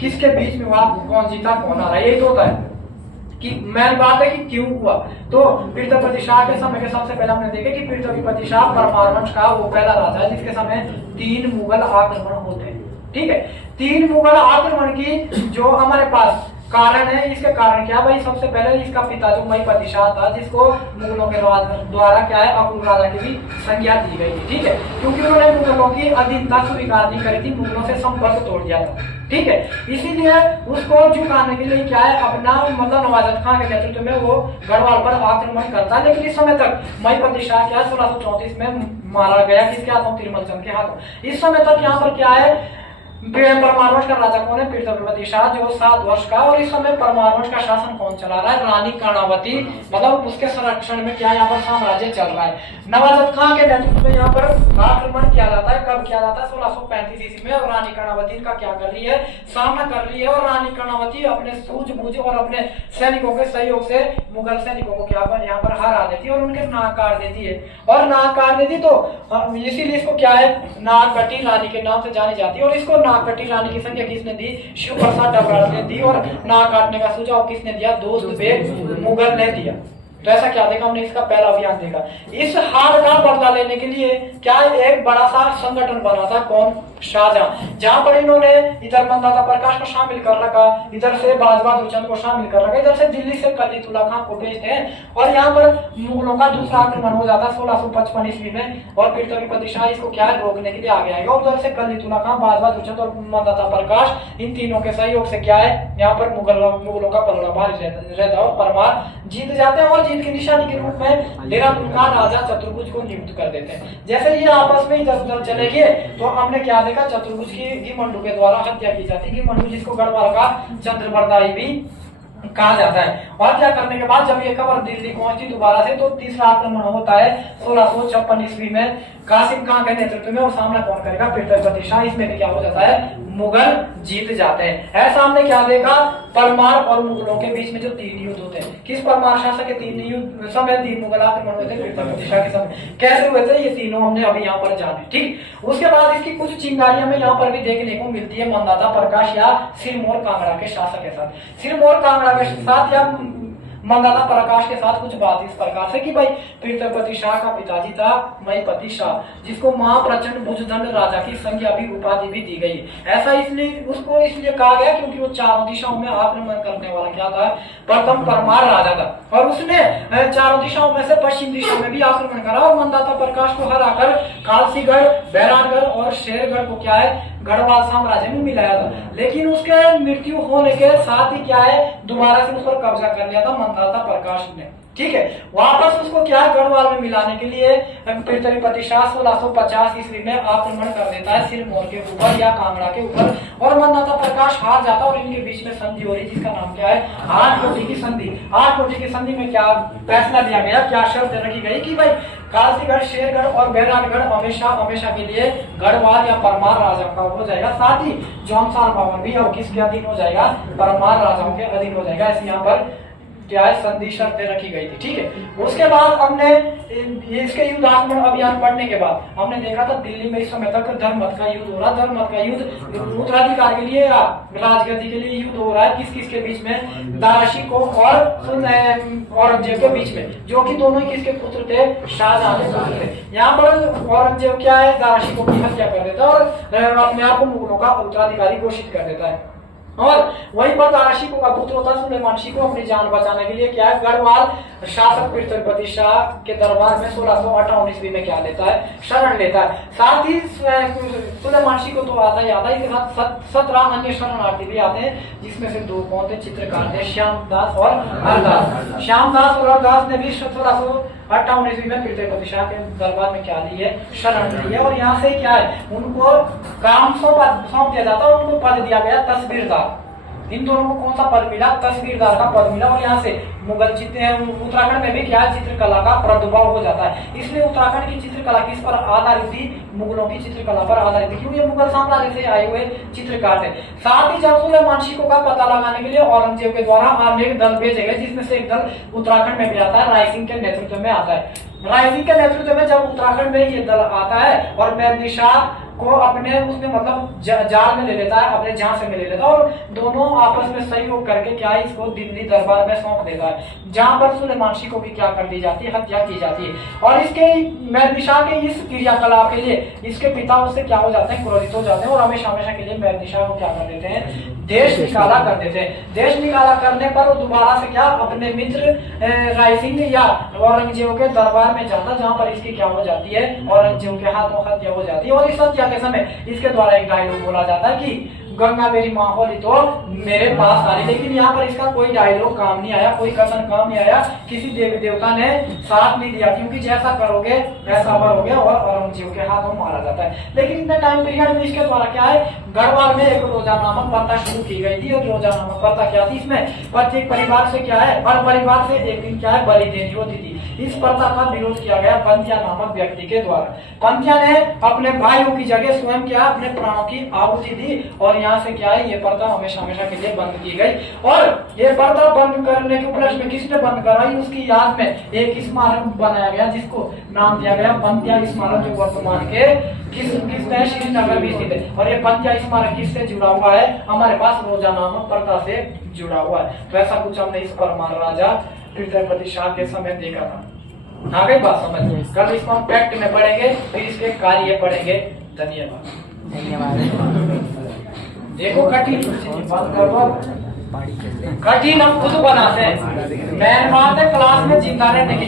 किसके बीच में हुआ, कौन जीता कौन हारा, यही तो होता है कि मेन बात है कि क्यों हुआ। तो पृथ्वीपति शाह के समय के सबसे पहले हमने देखे कि पृथ्वीपति शाह परमार वंश का वो पहला राजा है जिसके समय 3 मुगल आक्रमण होते हैं। ठीक है, 3 मुगल आक्रमण की जो हमारे पास कारण है, इसके कारण क्या भाई, सबसे पहले इसका पिता जो महीपति शाह था जिसको मुगलों के द्वारा क्या है अक्रूर राजा की भी संज्ञा दी गई थी। ठीक है, क्योंकि उन्होंने मुगलों की अधीनता स्वीकार नहीं करी थी, मुगलों से संपर्क तोड़ दिया था। ठीक है, इसीलिए उसको झुकाने के लिए क्या है अपना मतलब नवाजत खान के नेतृत्व में वो गढ़वाल पर आक्रमण करता है। लेकिन इस समय तक महीपति शाह क्या 1634 में मारा गया, किसके हाथों, तिरुमल चंद के हाथों। इस समय तक यहाँ पर क्या है परमार वंश का राजा कौन है, पृथ्वीपति शाह जो 7 वर्ष का। और इस समय परमार वंश का शासन कौन चला रहा है, रानी कर्णावती, मतलब उसके संरक्षण में क्या यहाँ पर साम्राज्य चल रहा है। नवाजत खान के नेतृत्व में यहाँ पर आक्रमण किया जाता है। कब किया जाता है, 1635 ईस्वी में। और रानी कर्णावती का क्या कर रही है, सामना कर रही है। और रानी कर्णावती अपने सूझबूझ और अपने सैनिकों के सहयोग से मुगल सैनिकों को क्या यहाँ पर हरा देती है और उनके नाक काट देती है। और नाक काट देती तो इसीलिए इसको क्या है नागकटी रानी के नाम से जानी जाती है। और इसको नागकटी रानी की संख्या किसने दी, शिव प्रसाद डबराल ने दी। और नाक काटने का सुझाव किसने दिया, दोस्त बेग मुगल ने दिया। तो ऐसा क्या देखा हमने, इसका पहला अभियान देखा। इस हार का बदला लेने के लिए क्या एक बड़ा सा संगठन बना था, कौन, शाहजहां, जहां पर इन्होंने इधर मंदाता प्रकाश को शामिल कर रखा, इधर से बाज बहादुर चंद को शामिल कर रखा, इधर से दिल्ली से कलीतुल्ला खान को भेजते हैं। और यहाँ पर मुगलों का दूसरा आक्रमण हो जाता है 1655 ईस्वी में। और पृथ्वीपति शाह इसको क्या है रोकने के लिए आगे आएगा। उधर से कलीतुल्ला खान, बाज बहादुर चंद और मंदाता प्रकाश, इन तीनों के सहयोग से क्या है यहाँ पर मुगलों का पलड़ा भारी रहता है और परमार जीत जाते हैं। और जीत की निशानी के रूप में देहरादून का राजा चतुर्भुज को नियुक्त कर देते हैं। जैसे ये आपस में इधर उधर चले गए तो हमने क्या देखा, चतुर्भुज की घीमंडू के द्वारा हत्या की जाती है। घीमंडू जिसको गढ़वाल का चंद्रबरदाई भी कहा जाता है। और क्या करने के बाद जब ये खबर दिल्ली पहुंची दोबारा से, तो तीसरा आक्रमण होता है 1656 ईस्वी में कासिम खान के नेतृत्व में। और सामना कौन करेगा, पृथ्वीपति शाह। इसमें भी क्या हो जाता है, मुगल जीत जाते हैं। ऐसा हमने क्या देखा, परमार और मुगलों के बीच में जो 3 युद्ध होते हैं, किस परमार शासक के 3 युद्ध समय 3 मुगल आक्रमण हुए थे पृथ्वीपति शाह के समय, कैसे हुए थे ये तीनों हमने अभी यहाँ पर जाने। ठीक, उसके बाद इसकी कुछ चिंगारियां हमें यहाँ पर भी देखने को मिलती है मंदाता प्रकाश या सिरमौर कांगड़ा के शासक के साथ। सिरमौर कांगड़ा के साथ या मंदाता प्रकाश के साथ कुछ बात इस प्रकार से कि भाई पृथ्वीपति शाह का पिताजी था महीपति शाह, जिसको महाप्रचंड भुजदंड राजा की संज्ञा भी उपाधि भी दी गई। ऐसा इसलिए उसको इसलिए कहा गया क्योंकि वो चारों दिशाओं में आक्रमण करने वाला क्या था, प्रथम परमार राजा था। और उसने चारों दिशाओं में से पश्चिम दिशा में भी आक्रमण करा और मंदाता प्रकाश को हराकर कालसीगढ़, बैरानगढ़ और शेरगढ़ को क्या है गढ़वाल साम्राज्य में मिलाया था। लेकिन उसके मृत्यु होने के साथ ही क्या है दोबारा से उस पर कब्जा कर लिया था मंदाता प्रकाश ने। ठीक है, वापस उसको क्या है गढ़वाल में मिलाने के लिए पृथ्वीपति शाह 1650 ईस्वी में आक्रमण कर देता है सिरमौर के ऊपर या कांगड़ा के ऊपर। और मंदाता प्रकाश हार जाता और इनके बीच में संधि हो रही जिसका नाम क्या है, 8 कोटि की संधि। 8 कोटि की संधि में क्या फैसला लिया गया, क्या शर्त रखी गई कि भाई कालसीगढ़, शेरगढ़ और बैरानगढ़ हमेशा हमेशा के लिए गढ़वाल या परमार राजा का हो जाएगा। साथ ही जौनसार भवन भी और किसके अधीन हो जाएगा, परमार राजाओं के अधीन हो जाएगा। ऐसे यहाँ पर क्या है संधि शर्तें रखी गई थी। ठीक है, उसके बाद हमने इसके युद्ध आक्रमण अभियान पढ़ने के बाद हमने देखा था दिल्ली में इस समय तक धर्मत का युद्ध हो रहा। धर्मत का युद्ध उत्तराधिकार के लिए या राजगद्दी के लिए युद्ध हो रहा है। किस किस के बीच में, दाराशी को और औरंगजेब के बीच में, जो कि दोनों ही किसके पुत्र थे, शाहजहां के पुत्र थे। यहाँ पर औरंगजेब क्या है दाराशी को की हत्या कर देता है और अपने आप को मुगलों का उत्तराधिकारी घोषित कर देता है। और वहीं पर दाराशी का पुत्र होता है सुलेमान को अपनी जान बचाने के लिए क्या है गढ़वाल शासक पृथ्वीपति शाह के दरबार में 1658 ईस्वी में क्या लेता है, शरण लेता है। साथ ही सुलेमान को तो आता ही आता है, इसके साथ 17 अन्य शरणार्थी भी आते हैं जिसमें से 2 कौन थे, चित्रकार थे, श्यामदास और हरदास। श्यामदास और हरदास ने भी 1658 ईस्वी में पृथ्वीपति शाह के दरबार में क्या ली है, शरण ली है। और यहाँ से क्या है उनको काम सौंप दिया जाता है, उनको पद दिया गया तस्वीरदार। इन दोनों को कौन सा पद मिला, तस्वीरदार का पद मिला। और यहाँ से मुगल उत्तराखंड में भी क्या चित्रकला का प्रादुर्भाव हो जाता है। इसलिए उत्तराखंड की चित्रकला किस पर आधारित थी, मुगलों की चित्रकला पर आधारित थी, क्योंकि मुगल साम्राज्य से आए हुए चित्रकार थे। साथ ही जब सुलेमान का पता लगाने के लिए औरंगजेब के द्वारा अनेक दल भेजे गए, जिसमें से एक दल उत्तराखंड में भी आता है, राय सिंह के नेतृत्व में आता है। राय सिंह के नेतृत्व में जब उत्तराखंड में ये दल आता है और मेहंदी शाह को अपने उसमें मतलब जाल में ले लेता है, अपने झांसे में ले लेता है और दोनों आपस में सहयोग करके क्या है इसको दिल्ली दरबार में सौंप देता है, जहां पर सुलेमान शाह को भी क्या कर दी जाती है, हत्या की जाती है। और इसके मेहदी शाह के इस क्रियाकलाप के लिए इसके पिता उससे क्या हो जाते हैं, क्रोधित हो जाते हैं और हमेशा हमेशा के लिए मेहदी शाह को क्या कर देते हैं, देश निकाला कर देते हैं। देश निकाला करने पर वो दोबारा से क्या अपने मित्र राय सिंह या औरंगजेब के दरबार में जाता, जहां पर इसकी क्या हो जाती है, औरंगजेब के हाथों हत्या हो जाती है। और इस हत्या के समय इसके द्वारा एक डायलॉग बोला जाता है कि गंगा मेरी माँ बोली तो मेरे पास आ रही, लेकिन यहाँ पर इसका कोई डायलॉग काम नहीं आया, कोई कथन काम नहीं आया, किसी देवी देवता ने साथ नहीं दिया, क्योंकि जैसा करोगे वैसा भरोगे और औरंगजेब के हाथों मारा जाता है। लेकिन इतने टाइम पीरियड में इसके द्वारा क्या है, गढ़वाल में एक रोजा नामक प्रथा शुरू की गई थी। और रोजा नामक प्रथा क्या थी, इसमें प्रत्येक परिवार से क्या है, हर परिवार से एक दिन क्या है बलि देनी होती थी। इस प्रथा का विरोध किया गया पंत्या नामक व्यक्ति के द्वारा। पंत्या ने अपने भाइयों की जगह स्वयं क्या अपने प्राणों की आहुति दी और यहाँ से क्या है ये प्रथा हमेशा हमेशा के लिए बंद की गई। और ये प्रथा बंद करने के उपलक्ष्य में किसने बंद कराई, उसकी याद में एक स्मारक बनाया गया जिसको नाम दिया गया पंत्या स्मारक, जो वर्तमान के किसने श्रीनगर में स्थित है। और ये पंत्या स्मारक किससे जुड़ा हुआ है, हमारे पास रोजा नामक प्रथा से जुड़ा हुआ है। तो ऐसा कुछ हमने इस परमार राजा पृथ्वीपति शाह के समय देखा था। आ गई बात समझ, कल इसको हम फैक्ट में पढ़ेंगे, फिर इसके कार्य पढ़ेंगे। धन्यवाद। देखो कठिन कठिन हम खुद बनाते हैं, मेन बात है क्लास में जिंदा रहने की।